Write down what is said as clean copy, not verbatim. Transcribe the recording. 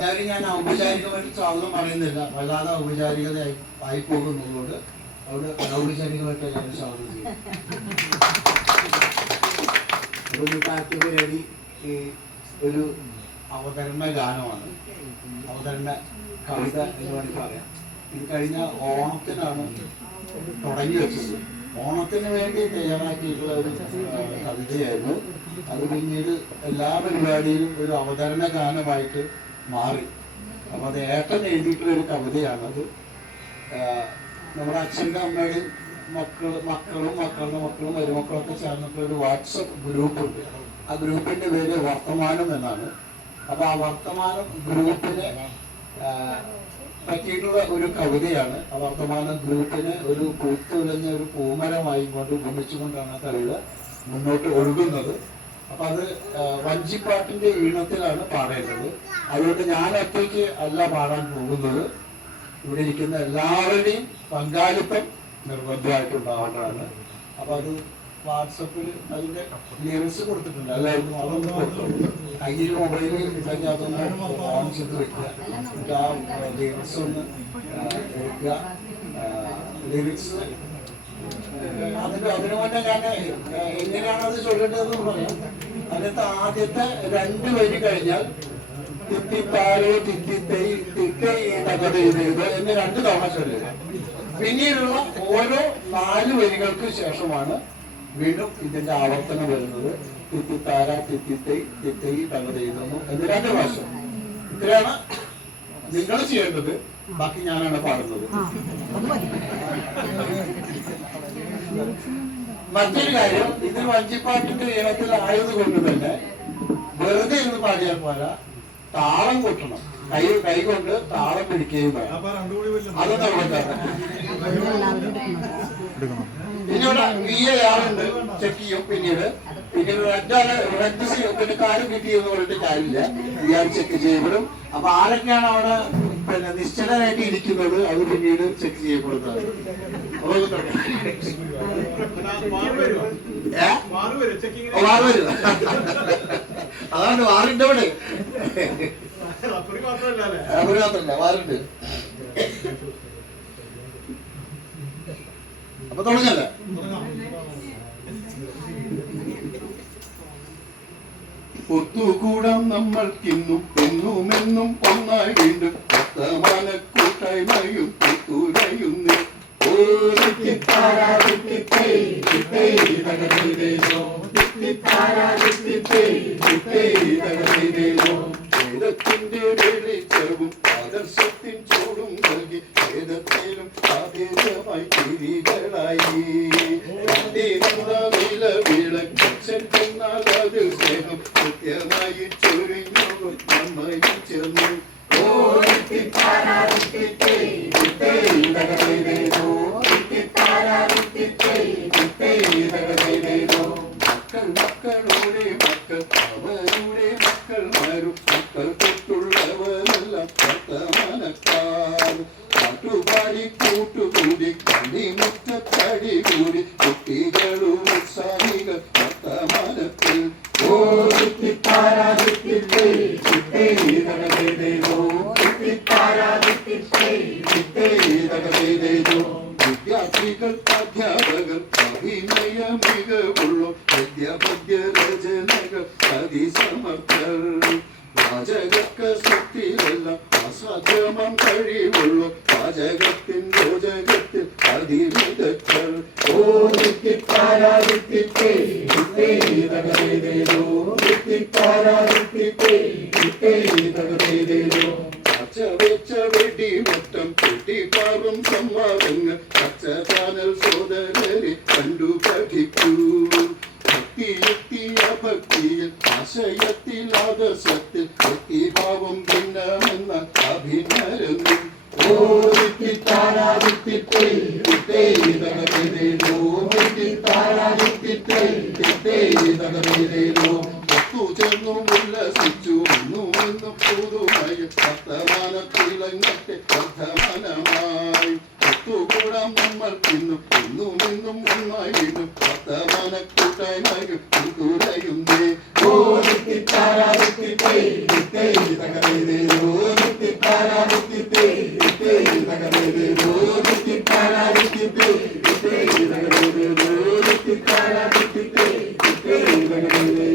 ഞാൻ ഔപചാരികമായിട്ട് സാധനം പറയുന്നില്ല, വല്ലാതെ ഔപചാരികത ആയി പോകുന്നതുകൊണ്ട് അവിടെ അനൗപചാരികമായിട്ട് ഞാൻ സ്വാഗതം ചെയ്യും. ഒരു കാറ്റഗറി ഒരു അവതരണ ഗാനമാണ്, അവതരണ കവിത എന്ന് വേണമെങ്കിൽ പറയാം. ഇത് കഴിഞ്ഞ ഓണത്തിനാണ് തുടങ്ങി വെച്ചത്. ഓണത്തിന് വേണ്ടി തയ്യാറാക്കിയിട്ടുള്ള ഒരു കവിതയായിരുന്നു. അത് പിന്നീട് എല്ലാ പരിപാടിയിലും ഒരു അവതരണ ഗാനമായിട്ട് മാറി. അപ്പം അത് ഏട്ടൻ എഴുതിയിട്ടുള്ള ഒരു കവിതയാണത്. നമ്മുടെ അച്ഛൻ്റെ അമ്മയുടെയും മക്കളും മക്കളുടെ മക്കളും മരുമക്കളൊക്കെ ചേർന്നിട്ടുള്ള ഒരു വാട്സപ്പ് ഗ്രൂപ്പുണ്ട്. ആ ഗ്രൂപ്പിൻ്റെ പേര് വർത്തമാനം എന്നാണ്. അപ്പോൾ ആ വർത്തമാനം ഗ്രൂപ്പിനെ പറ്റിയിട്ടുള്ള ഒരു കവിതയാണ്. ആ വർത്തമാന ഗ്രൂപ്പിനെ ഒരു പൂത്തുലഞ്ഞ ഒരു പൂമരമായി കൊണ്ട് ഉപമിച്ചുകൊണ്ടാണ് ആ കവിത മുന്നോട്ട് ഒഴുകുന്നത്. അപ്പം അത് വഞ്ചിപ്പാട്ടിൻ്റെ ഈണത്തിലാണ് പാടേണ്ടത്. അതുകൊണ്ട് ഞാൻ ഒറ്റയ്ക്ക് അല്ല പാടാൻ പോകുന്നത്. ഇവിടെ ഇരിക്കുന്ന എല്ലാവരുടെയും പങ്കാളിത്തം നിർബന്ധമായിട്ടുണ്ടാവേണ്ടതാണ്. അപ്പം അത് വാട്സപ്പിൽ അതിൻ്റെ ലിറിക്സ് കൊടുത്തിട്ടുണ്ട്. എല്ലാവർക്കും അതൊന്നും കൊടുത്തു. കയ്യിൽ മൊബൈൽ ഇല്ലെങ്കിൽ അതൊന്ന് ഓൺ ചെയ്ത് വെക്കുക. എന്നിട്ട് ആ ലിറിക്സ് ഒന്ന് എടുക്കുക. ലിറിക്സ് അതിന് മുന്നേ ഞാൻ എങ്ങനെയാണ് അത് ചൊല്ലേണ്ടതെന്ന് പറയാം. അതിനകത്ത് ആദ്യത്തെ 2 വരി കഴിഞ്ഞാൽ തിത്തിത്താരോ തിത്തിത്തൈ തിത്തൈ തകതയിലേത് എന്ന് 2 തവണ ചൊല്ലുക. പിന്നീടുള്ള ഓരോ 4 വരികൾക്ക് ശേഷമാണ് വീണ്ടും ഇതിന്റെ ആവർത്തനം വരുന്നത്. തിത്തിത്താര തിത്തിത്തൈ തിത്തൈ തകതയിലെന്നു എന്ന് 2 പ്രാവശ്യം. ഇത്രയാണ് നിങ്ങൾ ചെയ്യേണ്ടത്. ബാക്കി ഞാനാണ് പാടുന്നത്. മറ്റൊരു കാര്യം, ഇത് വഞ്ചിപ്പാട്ടിന്റെ ഈണത്തിൽ ആയതുകൊണ്ട് തന്നെ വെറുതെ ഇരുന്ന് പാടിയാൽ പോരാ, താളം കൊട്ടണം. കൈ കൊണ്ട് താളം പിടിക്കുകയും വേണം. അത് പിന്നീട് ആളുണ്ട് ചെക്ക് ചെയ്യും. പിന്നീട് റെഡ് കാര്യം കിട്ടിയെന്ന് പറഞ്ഞിട്ട് കാര്യമില്ല, ഇയാൾ ചെക്ക് ചെയ്യപ്പെടും. അപ്പൊ ആരൊക്കെയാണ് അവിടെ പിന്നെ നിശ്ചലരായിട്ട് ഇരിക്കുന്നത് അത് പിന്നീട് ചെക്ക് ചെയ്യപ്പെടുന്നത്. അതാണ് വാറുണ്ട് അവിടെ. അവര് മാത്രല്ല, വാറുണ്ട്. അപ്പൊ തുടങ്ങല്ലേ? ഒത്തുകൂടാം നമ്മൾക്കിന്നും എന്നുമെന്നും ഒന്നായി വീണ്ടും വർത്തമാന കൂട്ടായ്മയും തുലയുന്നു. വേദത്തിന്റെ വെളിച്ചവും ആദർശത്തിൻ ചൂടും നൽകി വേദത്തിലും ആദേശമായി തിരികളായി വിളച്ചെന്നാൽ സ്നേഹം കൃത്യമായി ചൊരിഞ്ഞു നന്നായി ചേർന്നു. മക്കളുടെ മക്കൾ അവരുടെ മക്കൾമാരും മക്കൾ തൊട്ടുള്ളവരെല്ലാം വർത്തമാനക്കാർ. പാട്ടുപാടി കൂട്ടുകൂടി കണ്ടിമുറ്റത്തടി കൂടി കുട്ടികളും ഉത്സാഹികൾ വർത്തമാനത്തിൽ. വിദ്യാർത്ഥികൾ അധ്യാപകർ അഭിനയ മികവുള്ള പദ്യ രചനകൾ അതിസമർത്ഥർ. വാചകക്ക ശക്തിയെല്ലാം അസാധ്യമം കഴിവുള്ള വാചകത്തിൻ രോചകത്തിൽ അതിവിദഗ്ധർ. വെച്ച വെടിമൊട്ടം കെട്ടിപ്പാറും സംവാദങ്ങൾ ചാനൽ സോദരരെ കണ്ടു പഠിക്കൂ. ഭക്തിയെത്തിയ ഭക്തിയിൽ ആശയത്തിൽ ആദർശത്തിൽ ഭക്തിഭാവം ഭിന്നമെന്ന അഭിനരന്നു. ഒത്തുചേർന്നു ഉല്ലസിച്ചു എന്നും പുതുമായി വർത്തമാനത്തിലങ്ങത്തെ വർദ്ധമാനമായി. ഒത്തുകൂടാം നമ്മൾക്കിന്നും എന്നും ഒന്നായി വർത്തമാന കൂട്ടായ്മയും തുലയുന്നേ. ദേവി